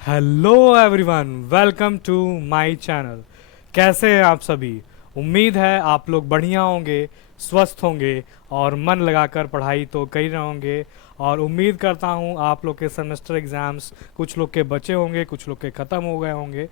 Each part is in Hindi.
Hello everyone, welcome to my channel. कैसे हैं आप सभी? उम्मीद है आप लोग बढ़िया होंगे, स्वस्थ होंगे और मन लगाकर पढ़ाई तो कर रहे होंगे। और उम्मीद करता हूं आप लोग के सेमेस्टर एग्ज़ाम्स कुछ लोग के बचे होंगे, कुछ लोग के ख़त्म हो गए होंगे।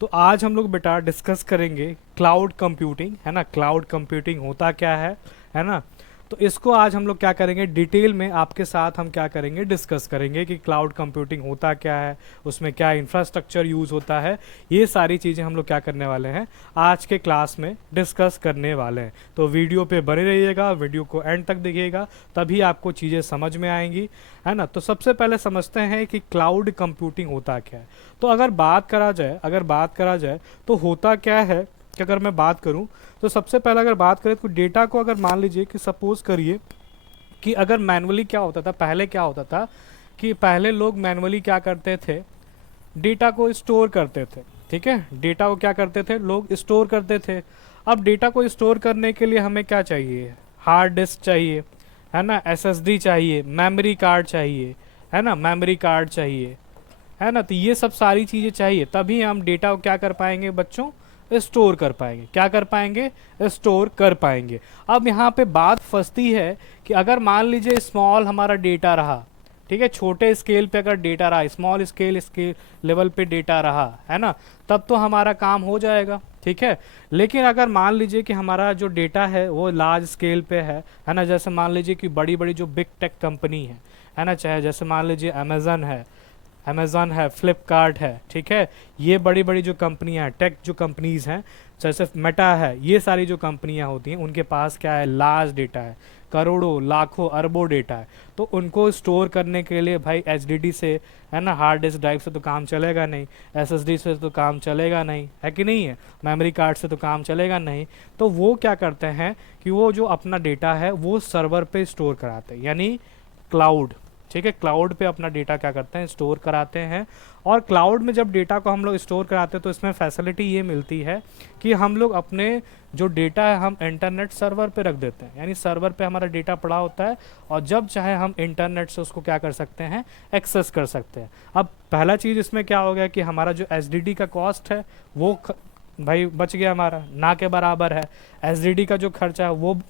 तो आज हम लोग बेटा डिस्कस करेंगे क्लाउड कंप्यूटिंग, है ना। क्लाउड कंप्यूटिंग होता क्या है ना। तो इसको आज हम लोग क्या करेंगे, डिटेल में आपके साथ हम क्या करेंगे, डिस्कस करेंगे कि क्लाउड कंप्यूटिंग होता क्या है, उसमें क्या इंफ्रास्ट्रक्चर यूज़ होता है। ये सारी चीज़ें हम लोग क्या करने वाले हैं, आज के क्लास में डिस्कस करने वाले हैं। तो वीडियो पे बने रहिएगा, वीडियो को एंड तक देखिएगा, तभी आपको चीज़ें समझ में आएंगी, है ना। तो सबसे पहले समझते हैं कि क्लाउड कंप्यूटिंग होता क्या है। तो अगर बात करा जाए तो होता क्या है कि अगर मैं बात करूं तो सबसे पहले अगर बात करें तो डेटा को, अगर मान लीजिए कि सपोज करिए कि अगर मैनुअली क्या होता था, पहले क्या होता था कि पहले लोग मैनुअली क्या करते थे, डेटा को स्टोर करते थे। ठीक है, डेटा को क्या करते थे, लोग स्टोर करते थे। अब डेटा को स्टोर करने के लिए हमें क्या चाहिए, हार्ड डिस्क चाहिए, है ना, एसएसडी चाहिए, मेमोरी कार्ड चाहिए, है ना, मेमोरी कार्ड चाहिए, है ना। तो ये सब सारी चीज़ें चाहिए, तभी हम डेटा को क्या कर पाएंगे बच्चों, स्टोर कर पाएंगे। क्या कर पाएंगे, स्टोर कर पाएंगे। अब यहाँ पे बात फंसती है कि अगर मान लीजिए स्मॉल हमारा डेटा रहा, ठीक है, छोटे स्केल पे अगर डेटा रहा, स्मॉल स्केल लेवल पे डेटा रहा, है ना, तब तो हमारा काम हो जाएगा। ठीक है, लेकिन अगर मान लीजिए कि हमारा जो डेटा है वो लार्ज स्केल पे है ना, जैसे मान लीजिए कि बड़ी बड़ी जो बिग टेक कंपनी है ना, चाहे जैसे मान लीजिए अमेज़न है, फ्लिपकार्ट है, ठीक है, ये बड़ी बड़ी जो कंपनियां हैं, टेक जो कंपनीज हैं, जैसे मेटा है, ये सारी जो कंपनियां होती हैं उनके पास क्या है, लार्ज डेटा है, करोड़ों लाखों अरबों डेटा है। तो उनको स्टोर करने के लिए भाई एचडीडी से, है ना, हार्ड डिस्क ड्राइव से तो काम चलेगा नहीं, एसएसडी से तो काम चलेगा नहीं, है कि नहीं है, मेमोरी कार्ड से तो काम चलेगा नहीं। तो वो क्या करते हैं कि वो जो अपना डेटा है वो सर्वर पे स्टोर कराते हैं, यानी क्लाउड। ठीक है, क्लाउड पे अपना डेटा क्या करते हैं, स्टोर कराते हैं। और क्लाउड में जब डेटा को हम लोग स्टोर कराते हैं तो इसमें फैसिलिटी ये मिलती है कि हम लोग अपने जो डेटा है हम इंटरनेट सर्वर पे रख देते हैं, यानी सर्वर पे हमारा डेटा पड़ा होता है और जब चाहे हम इंटरनेट से उसको क्या कर सकते हैं, एक्सेस कर सकते हैं। अब पहला चीज़ इसमें क्या हो गया कि हमारा जो एसडीडी का कॉस्ट है वो भाई बच गया, हमारा ना के बराबर है। एसडीडी का जो खर्चा है वो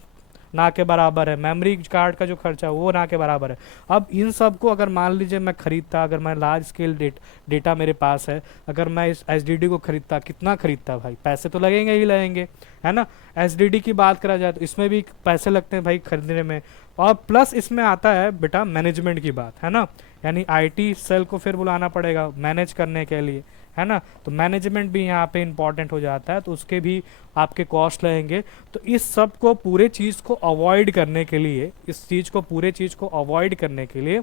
ना के बराबर है, मेमोरी कार्ड का जो खर्चा है वो ना के बराबर है। अब इन सब को अगर मान लीजिए मैं खरीदता, अगर मैं लार्ज स्केल डेटा मेरे पास है, अगर मैं इस एसडीडी को खरीदता, कितना खरीदता भाई, पैसे तो लगेंगे ही लगेंगे, है ना। एसडीडी की बात करा जाए तो इसमें भी पैसे लगते हैं भाई खरीदने में। और प्लस इसमें आता है बेटा मैनेजमेंट की बात, है ना, यानी आईटी सेल को फिर बुलाना पड़ेगा मैनेज करने के लिए, है ना। तो मैनेजमेंट भी यहाँ पे इंपॉर्टेंट हो जाता है, तो उसके भी आपके कॉस्ट लगेंगे। तो इस सब को पूरे चीज़ को अवॉइड करने के लिए, पूरे चीज़ को अवॉइड करने के लिए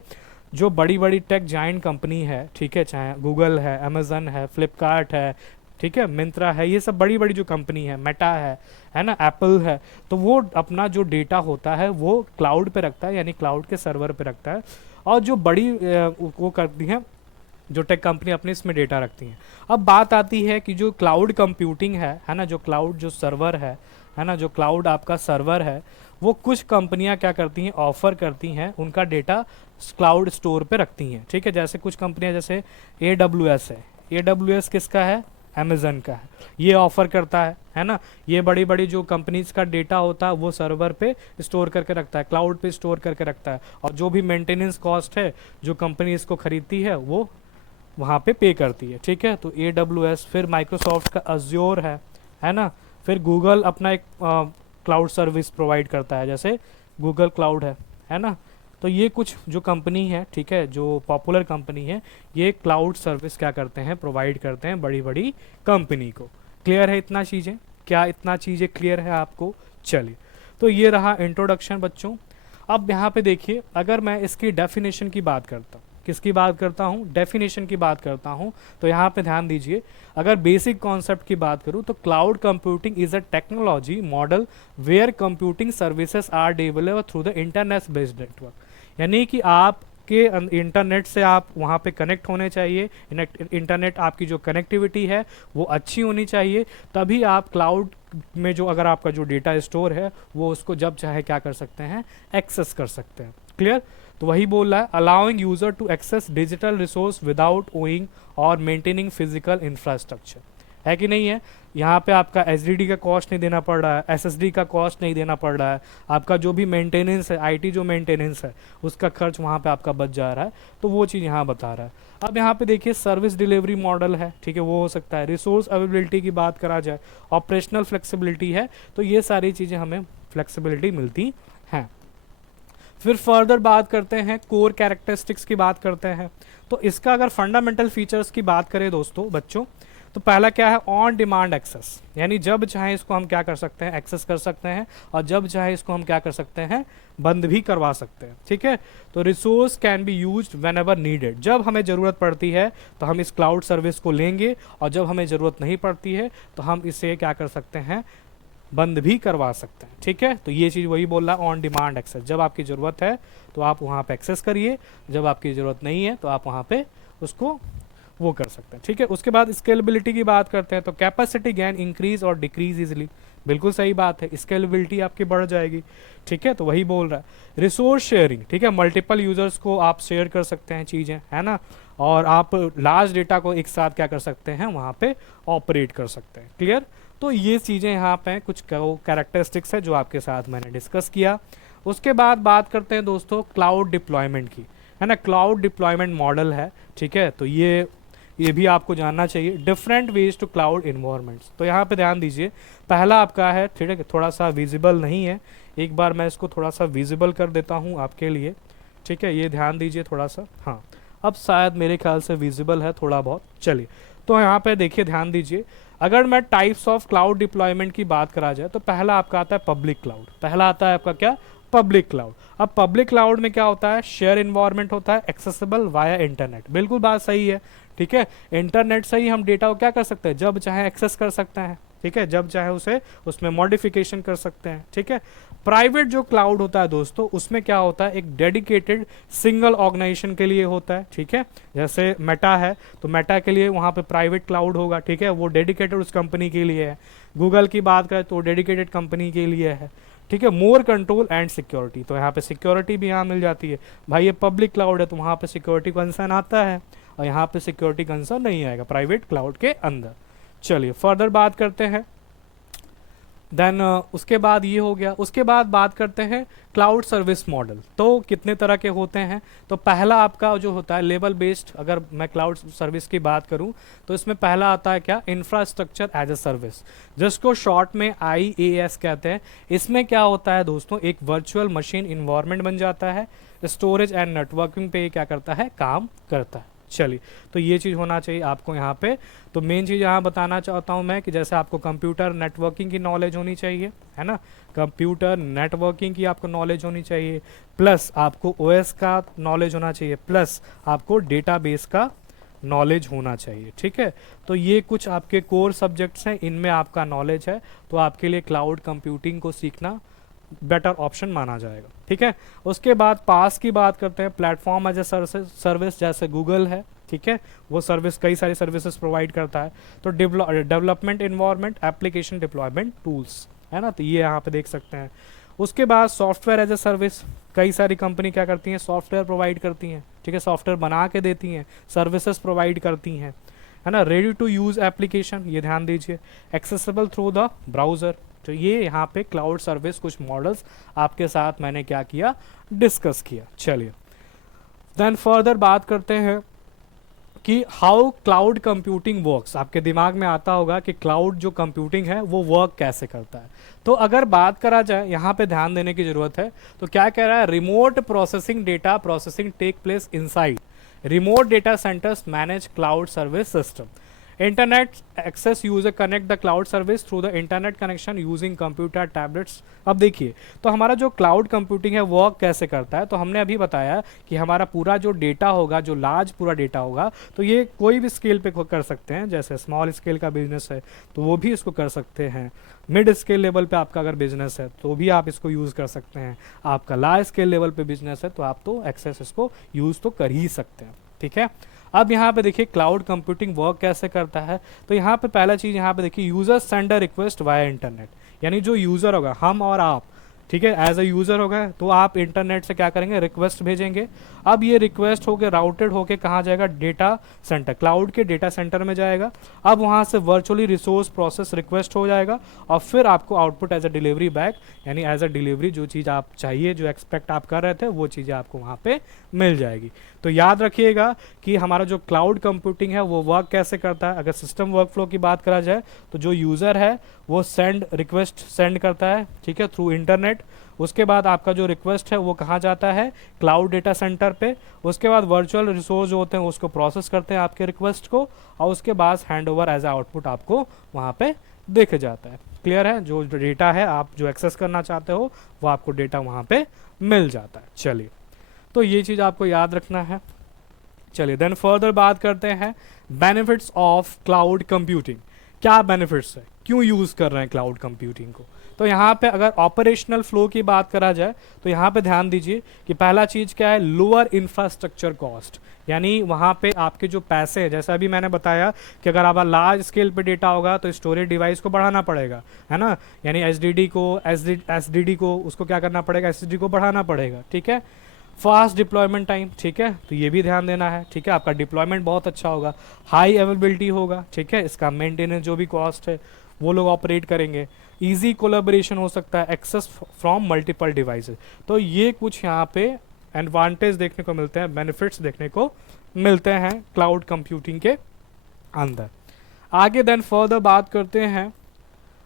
जो बड़ी बड़ी टेक जाइंट कंपनी है, ठीक है, चाहे गूगल है, अमेजन है, फ्लिपकार्ट है, ठीक है, मिंत्रा है, ये सब बड़ी बड़ी जो कंपनी है, मेटा है ना, एप्पल है, तो वो अपना जो डेटा होता है वो क्लाउड पे रखता है, यानी क्लाउड के सर्वर पे रखता है। और जो बड़ी वो करती हैं, जो टेक कंपनी अपने इसमें डेटा रखती हैं। अब बात आती है कि जो क्लाउड कंप्यूटिंग है ना, जो क्लाउड जो सर्वर है ना, जो क्लाउड आपका सर्वर है, वो कुछ कंपनियां क्या करती हैं, ऑफर करती हैं, उनका डेटा क्लाउड स्टोर पे रखती हैं। ठीक है, जैसे कुछ कंपनियां, जैसे AWS है, AWS किसका है, अमेजन का है, ये ऑफर करता है ना। ये बड़ी बड़ी जो कंपनीज का डेटा होता है वो सर्वर पे स्टोर करके रखता है, क्लाउड पे स्टोर करके रखता है, और जो भी मेंटेनेंस कॉस्ट है जो कंपनी इसको खरीदती है वो वहाँ पे करती है। ठीक है, तो AWS, फिर माइक्रोसॉफ्ट का अज्योर है ना, फिर गूगल अपना एक क्लाउड सर्विस प्रोवाइड करता है, जैसे गूगल क्लाउड है ना। तो ये कुछ जो कंपनी है, ठीक है, जो पॉपुलर कंपनी है, ये क्लाउड सर्विस क्या करते हैं, प्रोवाइड करते हैं बड़ी बड़ी कंपनी को। क्लियर है इतना चीज़ें, क्या इतना चीज़ें क्लियर है आपको? चलिए, तो ये रहा इंट्रोडक्शन बच्चों। अब यहाँ पे देखिए, अगर मैं इसकी डेफिनेशन की बात करता हूँ, किसकी बात करता हूँ, डेफिनेशन की बात करता हूँ, तो यहाँ पे ध्यान दीजिए। अगर बेसिक कॉन्सेप्ट की बात करूँ तो cloud computing is a technology model where computing services are developed through the internet based network, यानी कि आपके इंटरनेट से आप वहाँ पे कनेक्ट होने चाहिए, इंटरनेट आपकी जो कनेक्टिविटी है वो अच्छी होनी चाहिए, तभी आप क्लाउड में जो अगर आपका जो डेटा स्टोर है वो उसको जब चाहे क्या कर सकते हैं, एक्सेस कर सकते हैं। क्लियर? तो वही बोल रहा है allowing user to access digital resource without owing और मेंटेनिंग फिजिकल इंफ्रास्ट्रक्चर, है कि नहीं है। यहाँ पे आपका एसडीडी का कॉस्ट नहीं देना पड़ रहा है, एसएसडी का कॉस्ट नहीं देना पड़ रहा है, आपका जो भी मेंटेनेंस है, आईटी जो मेंटेनेंस है उसका खर्च वहाँ पे आपका बच जा रहा है। तो वो चीज़ यहाँ बता रहा है। अब यहाँ पे देखिए सर्विस डिलीवरी मॉडल है, ठीक है, वो हो सकता है। रिसोर्स अवेलेबिलिटी की बात करा जाए, ऑपरेशनल फ्लेक्सिबिलिटी है, तो ये सारी चीज़ें हमें फ्लेक्सिबिलिटी मिलती हैं। फिर फर्दर बात करते हैं, कोर कैरेक्टरिस्टिक्स की बात करते हैं। तो इसका अगर फंडामेंटल फीचर्स की बात करें दोस्तों बच्चों, तो पहला क्या है, ऑन डिमांड एक्सेस, यानी जब चाहे इसको हम क्या कर सकते हैं, एक्सेस कर सकते हैं, और जब चाहे इसको हम क्या कर सकते हैं, बंद भी करवा सकते हैं, ठीक है। तो resource can be used whenever needed, जब हमें ज़रूरत पड़ती है तो हम इस क्लाउड सर्विस को लेंगे, और जब हमें ज़रूरत नहीं पड़ती है तो हम इसे क्या कर सकते हैं, बंद भी करवा सकते हैं, ठीक है। तो ये चीज़ वही बोल रहा है, ऑन डिमांड एक्सेस, जब आपकी ज़रूरत है तो आप वहाँ पे एक्सेस करिए, जब आपकी ज़रूरत नहीं है तो आप वहाँ पे उसको वो कर सकते हैं, ठीक है। उसके बाद स्केलेबिलिटी की बात करते हैं, तो कैपेसिटी कैन इंक्रीज और डिक्रीज इजिली, बिल्कुल सही बात है, स्केलेबिलिटी आपकी बढ़ जाएगी, ठीक है। तो वही बोल रहा है। रिसोर्स शेयरिंग, ठीक है, मल्टीपल यूजर्स को आप शेयर कर सकते हैं चीज़ें, है ना, और आप लार्ज डेटा को एक साथ क्या कर सकते हैं, वहाँ पे ऑपरेट कर सकते हैं, क्लियर। तो ये चीज़ें यहाँ पे कुछ कैरेक्टरिस्टिक्स है जो आपके साथ मैंने डिस्कस किया। उसके बाद बात करते हैं दोस्तों क्लाउड डिप्लॉयमेंट की, है ना, क्लाउड डिप्लॉयमेंट मॉडल है, ठीक है। तो ये भी आपको जानना चाहिए, different ways to cloud environments. तो यहाँ पे ध्यान दीजिए, पहला आपका है, ठीक है, थोड़ा सा विजिबल नहीं है, एक बार मैं इसको थोड़ा सा विजिबल कर देता हूँ आपके लिए, ठीक है, ये ध्यान दीजिए थोड़ा सा, हाँ अब शायद मेरे ख्याल से विजिबल है थोड़ा बहुत, चलिए। तो यहाँ पे देखिए ध्यान दीजिए, अगर मैं टाइप्स ऑफ क्लाउड डिप्लॉयमेंट की बात करा जाए तो पहला आपका आता है पब्लिक क्लाउड, पहला आता है आपका क्या, पब्लिक क्लाउड। अब पब्लिक क्लाउड में क्या होता है, शेयर इन्वायरमेंट होता है, एक्सेसिबल वाया इंटरनेट, बिल्कुल बात सही है, ठीक है। इंटरनेट से ही हम डेटा को क्या कर सकते हैं, जब चाहे एक्सेस कर सकते हैं, ठीक है, जब चाहे उसे उसमें मॉडिफिकेशन कर सकते हैं, ठीक है। प्राइवेट जो क्लाउड होता है दोस्तों, उसमें क्या होता है, एक डेडिकेटेड सिंगल ऑर्गेनाइजेशन के लिए होता है, ठीक है। जैसे मेटा है तो मेटा के लिए वहाँ पे प्राइवेट क्लाउड होगा, ठीक है, वो डेडिकेटेड उस कंपनी के लिए है। गूगल की बात करें तो डेडिकेटेड कंपनी के लिए है, ठीक है। मोर कंट्रोल एंड सिक्योरिटी, तो यहाँ पे सिक्योरिटी भी यहाँ मिल जाती है, भाई ये पब्लिक क्लाउड है तो वहाँ पे सिक्योरिटी कंसर्न आता है, और यहाँ पे सिक्योरिटी कंसर्न नहीं आएगा प्राइवेट क्लाउड के अंदर। चलिए फर्दर बात करते हैं, देन उसके बाद ये हो गया। उसके बाद बात करते हैं क्लाउड सर्विस मॉडल, तो कितने तरह के होते हैं। तो पहला आपका जो होता है लेवल बेस्ड, अगर मैं क्लाउड सर्विस की बात करूं तो इसमें पहला आता है क्या, इंफ्रास्ट्रक्चर एज ए सर्विस, जिसको शॉर्ट में IaaS कहते हैं। इसमें क्या होता है दोस्तों, एक वर्चुअल मशीन इन्वायरमेंट बन जाता है, स्टोरेज एंड नेटवर्किंग पे क्या करता है, काम करता है। चलिए, तो ये चीज़ होना चाहिए आपको यहाँ पे। तो मेन चीज़ यहाँ बताना चाहता हूँ मैं कि जैसे आपको कंप्यूटर नेटवर्किंग की नॉलेज होनी चाहिए, है ना, कंप्यूटर नेटवर्किंग की आपको नॉलेज होनी चाहिए, प्लस आपको OS का नॉलेज होना चाहिए, प्लस आपको डेटाबेस का नॉलेज होना चाहिए, ठीक है। तो ये कुछ आपके कोर सब्जेक्ट्स हैं, इनमें आपका नॉलेज है तो आपके लिए क्लाउड कंप्यूटिंग को सीखना बेटर ऑप्शन माना जाएगा, ठीक है। उसके बाद पास की बात करते हैं, प्लेटफॉर्म एज ए सर्विस, जैसे गूगल है, ठीक है, वो सर्विस कई सारी सर्विसेज प्रोवाइड करता है। तो development environment, application deployment tools, है ना, तो ये यहाँ पे देख सकते हैं। उसके बाद सॉफ्टवेयर एज ए सर्विस, कई सारी कंपनी क्या करती हैं, सॉफ्टवेयर प्रोवाइड करती हैं, ठीक है, सॉफ्टवेयर बना के देती हैं, सर्विसेज प्रोवाइड करती हैं, है ना। रेडी टू यूज एप्लीकेशन, ये ध्यान दीजिए, एक्सेसिबल थ्रू द ब्राउजर। तो ये यहाँ पे क्लाउड सर्विस कुछ मॉडल्स आपके साथ मैंने क्या किया, डिस्कस किया। चलिए देन फर्दर बात करते हैं कि हाउ क्लाउड कंप्यूटिंग वर्क्स। आपके दिमाग में आता होगा कि क्लाउड जो कंप्यूटिंग है वो वर्क कैसे करता है। तो अगर बात करा जाए, यहाँ पे ध्यान देने की जरूरत है, तो क्या कह रहा है, remote processing data processing take place inside remote data centres manage cloud service system. Internet access user connect the cloud service through the internet connection using computer tablets. अब देखिए, तो हमारा जो क्लाउड कंप्यूटिंग है वर्क कैसे करता है, तो हमने अभी बताया कि हमारा पूरा जो डेटा होगा, जो लार्ज पूरा डेटा होगा, तो ये कोई भी स्केल पे कर सकते हैं, जैसे स्मॉल स्केल का बिजनेस है तो वो भी इसको कर सकते हैं, मिड स्केल लेवल पे आपका अगर बिजनेस है तो भी आप इसको यूज़ कर सकते हैं, आपका लार्ज स्केल लेवल पे बिजनेस है तो आप तो एक्सेस इसको यूज़ तो कर ही सकते हैं, ठीक है। अब यहाँ पे देखिए क्लाउड कंप्यूटिंग वर्क कैसे करता है। तो यहाँ पे पहला चीज़ यहाँ पे देखिए, user send a request via internet, यानी जो यूज़र होगा, हम और आप, ठीक है, एज अ यूज़र हो गए, तो आप इंटरनेट से क्या करेंगे, रिक्वेस्ट भेजेंगे। अब ये रिक्वेस्ट होके राउटेड होके कहाँ जाएगा, डेटा सेंटर, क्लाउड के डेटा सेंटर में जाएगा। अब वहाँ से वर्चुअली रिसोर्स प्रोसेस रिक्वेस्ट हो जाएगा और फिर आपको output as a delivery back, यानी एज अ डिलीवरी जो चीज़ आप चाहिए, जो एक्सपेक्ट आप कर रहे थे, वो चीज़ें आपको वहाँ पे मिल जाएगी। तो याद रखिएगा कि हमारा जो क्लाउड कंप्यूटिंग है वो वर्क कैसे करता है। अगर सिस्टम वर्कफ्लो की बात करा जाए तो जो यूज़र है वो सेंड रिक्वेस्ट सेंड करता है, ठीक है, थ्रू इंटरनेट। उसके बाद आपका जो रिक्वेस्ट है वो कहाँ जाता है, क्लाउड डेटा सेंटर पे। उसके बाद वर्चुअल रिसोर्स जो होते हैं उसको प्रोसेस करते हैं आपके रिक्वेस्ट को, और उसके बाद हैंड ओवर एज आउटपुट आपको वहाँ पे देखे जाता है। क्लियर है, जो डेटा है आप जो एक्सेस करना चाहते हो वो आपको डेटा वहाँ पे मिल जाता है। चलिए, तो ये चीज़ आपको याद रखना है। चलिए देन फर्दर बात करते हैं बेनिफिट्स ऑफ क्लाउड कंप्यूटिंग। क्या बेनिफिट्स है, क्यों यूज़ कर रहे हैं क्लाउड कंप्यूटिंग को। तो यहाँ पे अगर ऑपरेशनल फ्लो की बात करा जाए तो यहाँ पे ध्यान दीजिए कि पहला चीज़ क्या है, लोअर इंफ्रास्ट्रक्चर कॉस्ट। यानी वहाँ पे आपके जो पैसे हैं, जैसा अभी मैंने बताया कि अगर आप लार्ज स्केल पे डेटा होगा तो स्टोरेज डिवाइस को बढ़ाना पड़ेगा, है ना, यानी एसडीडी को उसको क्या करना पड़ेगा, एसएसडी को बढ़ाना पड़ेगा, ठीक है। फास्ट डिप्लॉयमेंट टाइम, ठीक है, तो ये भी ध्यान देना है, ठीक है, आपका डिप्लॉयमेंट बहुत अच्छा होगा, हाई अवेलेबिलिटी होगा, ठीक है, इसका मेंटेनेंस जो भी कॉस्ट है वो लोग ऑपरेट करेंगे, इजी कोलैबोरेशन हो सकता है, एक्सेस फ्रॉम मल्टीपल डिवाइसेस। तो ये कुछ यहाँ पे एडवांटेज देखने को मिलते हैं, बेनिफिट्स देखने को मिलते हैं क्लाउड कंप्यूटिंग के अंदर। आगे देन फर्दर बात करते हैं,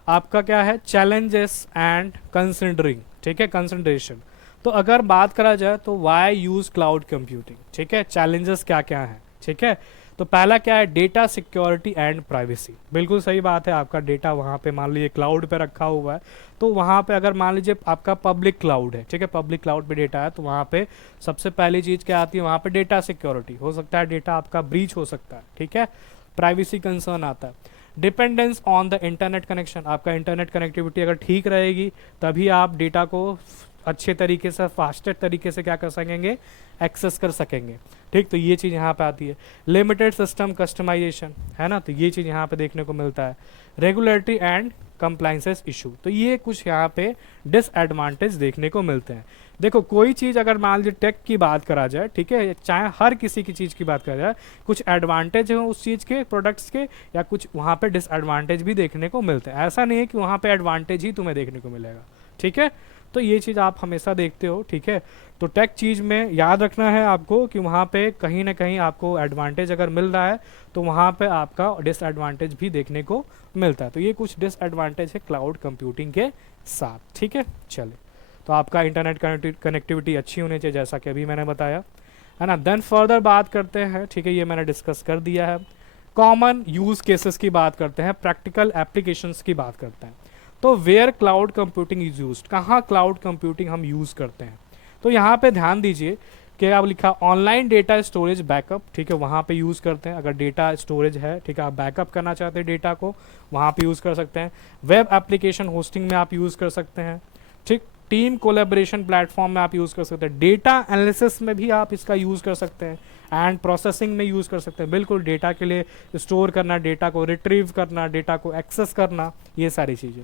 आपका क्या है, चैलेंजेस एंड कंसिडरिंग, ठीक है, कंसिडरेशन। तो अगर बात करा जाए तो वाई यूज क्लाउड कंप्यूटिंग, ठीक है, चैलेंजेस क्या क्या हैं, ठीक है। तो पहला क्या है, डेटा सिक्योरिटी एंड प्राइवेसी। बिल्कुल सही बात है, आपका डेटा वहाँ पे मान लीजिए क्लाउड पे रखा हुआ है, तो वहाँ पे अगर मान लीजिए आपका पब्लिक क्लाउड है, ठीक है, पब्लिक क्लाउड पे डेटा है, तो वहाँ पे सबसे पहली चीज़ क्या आती है, वहाँ पे डेटा सिक्योरिटी। हो सकता है डेटा आपका ब्रीच हो सकता है, ठीक है, प्राइवेसी कंसर्न आता है। Dependence on the internet connection, आपका इंटरनेट कनेक्टिविटी अगर ठीक रहेगी तभी आप डेटा को अच्छे तरीके से, फास्टेस्ट तरीके से क्या कर सकेंगे, एक्सेस कर सकेंगे, ठीक। तो ये चीज़ यहाँ पे आती है। लिमिटेड सिस्टम कस्टमाइजेशन, है ना, तो ये चीज़ यहाँ पे देखने को मिलता है। रेगुलेटरी एंड कंप्लाइंसेस इशू, तो ये कुछ यहाँ पे डिसएडवांटेज देखने को मिलते हैं। देखो, कोई चीज़ अगर मान लीजिए टेक की बात करा जाए, ठीक है, चाहे हर किसी की चीज़ की बात करा जाए, कुछ एडवांटेज है उस चीज़ के, प्रोडक्ट्स के, या कुछ वहाँ पे डिसएडवांटेज भी देखने को मिलते हैं। ऐसा नहीं है कि वहाँ पे एडवांटेज ही तुम्हें देखने को मिलेगा, ठीक है। तो ये चीज़ आप हमेशा देखते हो, ठीक है। तो टेक चीज़ में याद रखना है आपको कि वहाँ पे कहीं ना कहीं आपको एडवांटेज अगर मिल रहा है तो वहाँ पे आपका डिसएडवांटेज भी देखने को मिलता है। तो ये कुछ डिसएडवांटेज है क्लाउड कंप्यूटिंग के साथ, ठीक है। चलिए, तो आपका इंटरनेट कनेक्टिविटी अच्छी होनी चाहिए, जैसा कि अभी मैंने बताया, है ना। देन फर्दर बात करते हैं, ठीक है, ये मैंने डिस्कस कर दिया है। कॉमन यूज़ केसेस की बात करते हैं, प्रैक्टिकल एप्लीकेशंस की बात करते हैं। तो where cloud computing is used, कहाँ क्लाउड कंप्यूटिंग हम यूज़ करते हैं। तो यहाँ पे ध्यान दीजिए कि आप लिखा ऑनलाइन डेटा स्टोरेज बैकअप, ठीक है, वहाँ पे यूज़ करते हैं। अगर डेटा स्टोरेज है, ठीक है, आप बैकअप करना चाहते हैं डेटा को, वहाँ पे यूज़ कर सकते हैं। वेब एप्लीकेशन होस्टिंग में आप यूज़ कर सकते हैं, ठीक। टीम कोलेब्रेशन प्लेटफॉर्म में आप यूज़ कर सकते हैं। डेटा एनालिसिस में भी आप इसका यूज़ कर सकते हैं, एंड प्रोसेसिंग में यूज़ कर सकते हैं। बिल्कुल, डेटा के लिए स्टोर करना, डेटा को रिट्रीव करना, डेटा को एक्सेस करना, ये सारी चीज़ें।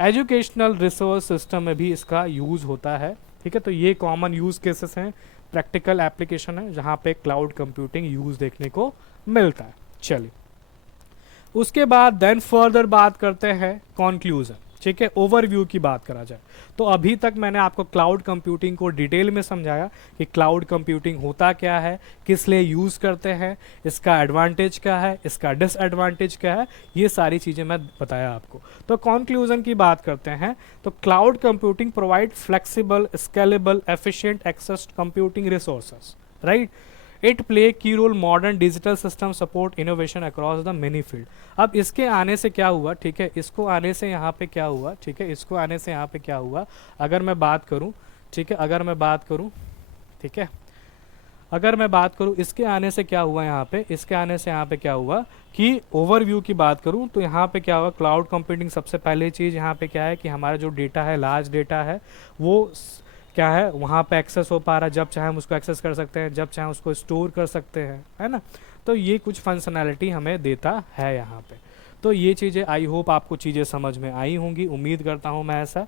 एजुकेशनल रिसोर्स सिस्टम में भी इसका यूज़ होता है, ठीक है। तो ये कॉमन यूज़ केसेस हैं, प्रैक्टिकल एप्लीकेशन है जहाँ पे क्लाउड कंप्यूटिंग यूज़ देखने को मिलता है। चलिए, उसके बाद देन फर्दर बात करते हैं कॉन्क्लूजन, ठीक है, ओवरव्यू की बात करा जाए तो अभी तक मैंने आपको क्लाउड कंप्यूटिंग को डिटेल में समझाया कि क्लाउड कंप्यूटिंग होता क्या है, किस लिए यूज़ करते हैं, इसका एडवांटेज क्या है, इसका डिसएडवांटेज क्या है, ये सारी चीज़ें मैं बताया आपको। तो कंक्लूजन की बात करते हैं, तो cloud computing provide flexible, scalable, efficient access computing resources, right. It play key role modern digital system support innovation across the many field. अब इसके आने से क्या हुआ, ठीक है, इसको आने से यहाँ पे क्या हुआ, ठीक है, इसको आने से यहाँ पे क्या हुआ, अगर मैं बात करूँ, ठीक है, अगर मैं बात करूँ, ठीक है, अगर मैं बात करूँ इसके आने से क्या हुआ, यहाँ पे इसके आने से यहाँ पे क्या हुआ कि ओवरव्यू की बात करूँ तो यहाँ पे क्या हुआ, क्लाउड कंप्यूटिंग सबसे पहले चीज़ यहाँ पे क्या है कि हमारा जो डेटा है, लार्ज डेटा है, वो क्या है, वहाँ पे एक्सेस हो पा रहा है, जब चाहे हम उसको एक्सेस कर सकते हैं, जब चाहे उसको स्टोर कर सकते हैं, है ना। तो ये कुछ फंक्शनैलिटी हमें देता है यहाँ पे। तो ये चीज़ें आई होप आपको चीज़ें समझ में आई होंगी, उम्मीद करता हूँ मैं ऐसा।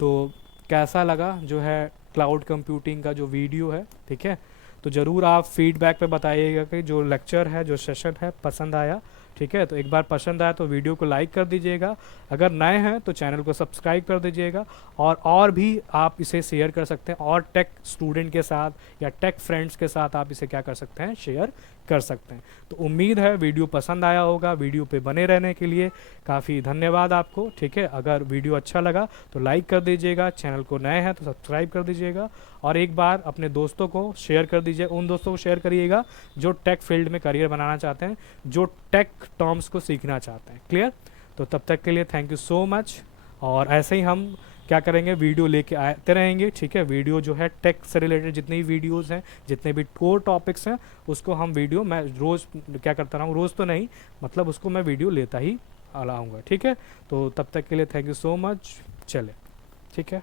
तो कैसा लगा जो है क्लाउड कंप्यूटिंग का जो वीडियो है, ठीक है। तो ज़रूर आप फीडबैक पे बताइएगा कि जो लेक्चर है, जो सेशन है, पसंद आया, ठीक है। तो एक बार पसंद आया तो वीडियो को लाइक कर दीजिएगा, अगर नए हैं तो चैनल को सब्सक्राइब कर दीजिएगा, और भी आप इसे शेयर कर सकते हैं, और टेक स्टूडेंट के साथ या टेक फ्रेंड्स के साथ आप इसे क्या कर सकते हैं, शेयर कर सकते हैं। तो उम्मीद है वीडियो पसंद आया होगा। वीडियो पे बने रहने के लिए काफ़ी धन्यवाद आपको, ठीक है। अगर वीडियो अच्छा लगा तो लाइक कर दीजिएगा, चैनल को नए हैं तो सब्सक्राइब कर दीजिएगा, और एक बार अपने दोस्तों को शेयर कर दीजिए। उन दोस्तों को शेयर करिएगा जो टेक फील्ड में करियर बनाना चाहते हैं, जो टेक टर्म्स को सीखना चाहते हैं। क्लियर? तो तब तक के लिए थैंक यू सो मच, और ऐसे ही हम क्या करेंगे, वीडियो लेके आते रहेंगे, ठीक है। वीडियो जो है टेक से रिलेटेड जितनी भी वीडियोस हैं, जितने भी कोर टॉपिक्स हैं, उसको हम वीडियो मैं रोज़ क्या करता रहा हूँ, रोज़ तो नहीं, मतलब उसको मैं वीडियो लेता ही आऊँगा, ठीक है। तो तब तक के लिए थैंक यू सो मच, चले, ठीक है।